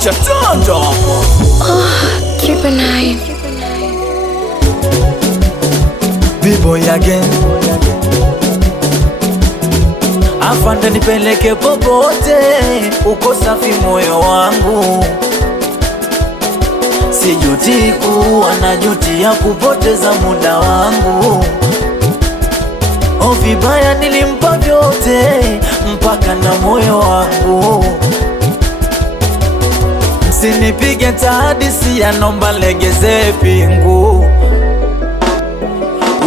Acha tondo. Triple 9. B-boy again. Afande nipeleke popote, uko safi moyo wangu. Sijuti kuwa najutia kupoteza muda wangu. Vibaya nilimpa vyote mpaka na moyo wangu. Msinipige tahadisi ya nomba legeze pingu.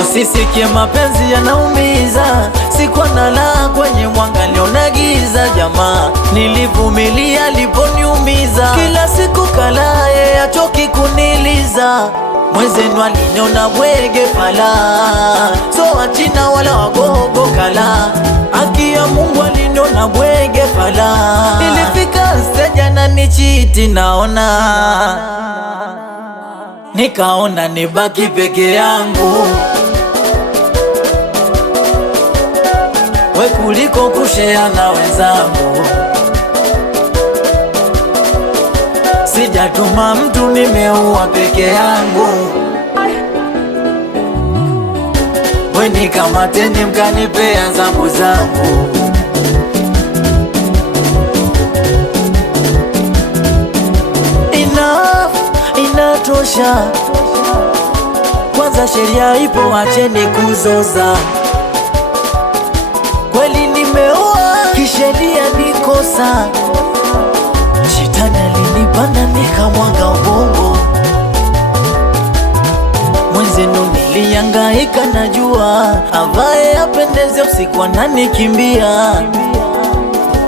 Usisikie mapenzi yanaumiza, sikuwa na la kwenye mwanga liona giza. Jamaa nilivumilia aliponiumiza, kila siku kalaye achoki kuniliza. Mwezenu aliniona bwege fala, so achina wala wagogo kala. Haki ya Mungu aliniona bwege fala. Nilifika stage na nichiti naona, nikaona nibaki peke yangu. We kuliko kushea na wenzangu. Sijatuma mtu, nimeua peke yangu. We nikamateni mkanipea zangu zangu. Enough, inatosha. Kwanza sheria ipo, acheni kuzoza. Kweli nimeoa, kisheria nikosa. Shetani alinipanda nikamwaga ubongo. Mwenzenu nilihangaika najua, avae apendeze usiku ananikimbia.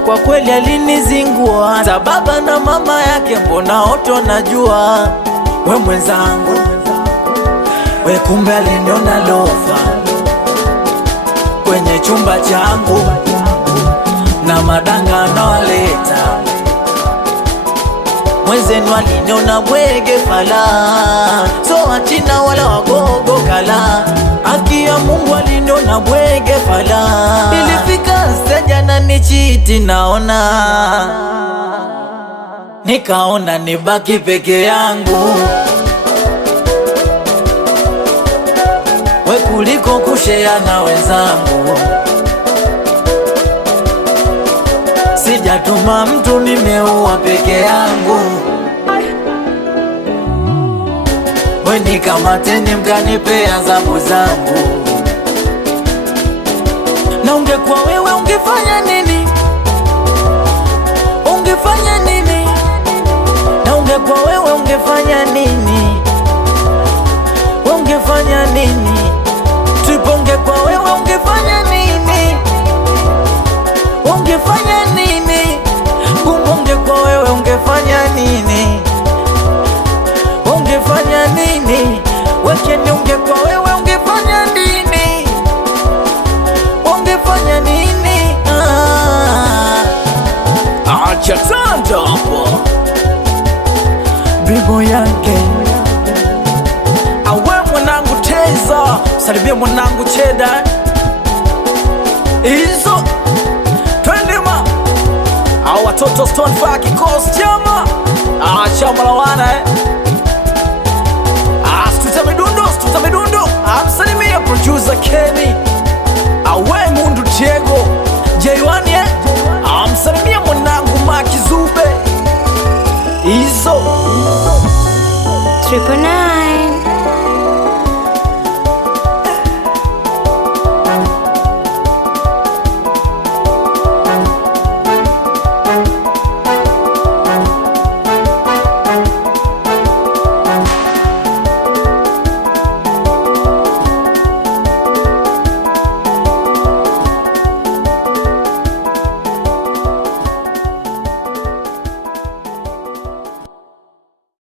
Kwa kweli alinizingua, hata baba na mama yake mbona oto najua. We mwenzangu, we kumbe aliniona lofa kwenye chumba changu na madanga anawaleta. Mwenzenu aliniona bwege fala, so achina wala wagogo kala. Haki ya Mungu aliniona bwege fala. Nilifika stage na nichiti naona, nikaona nibaki peke yangu. We kuliko kushea na wenzangu. Sijatuma mtu, nimeua peke yangu. We nikamateni mkanipea zangu zangu. Na ungekuwa wewe ungefanya nini? Ungefanya nini? Na ungekuwa wewe ungefanya nini? Ungefanya nini? Ungekuwa wewe ungefanya nini? Ungefanya nini? Ungekuwa wewe ungefanya nini? Ungefanya nini? Wekeni ungekuwa wewe ungefanya nini? Ungefanya nini? Acha tanda hapo. B-boy yake. Awe mwanangu Teza, salimia mwanangu Cheda. Izo twende ma au watoto Stone Fire kikosi chama. Chama la wana Stuta midundo. Amsalimia producer Kenny. Awe Mundu Diego J1 amsalimia mwanangu Maki Zube. Izo Triple 9.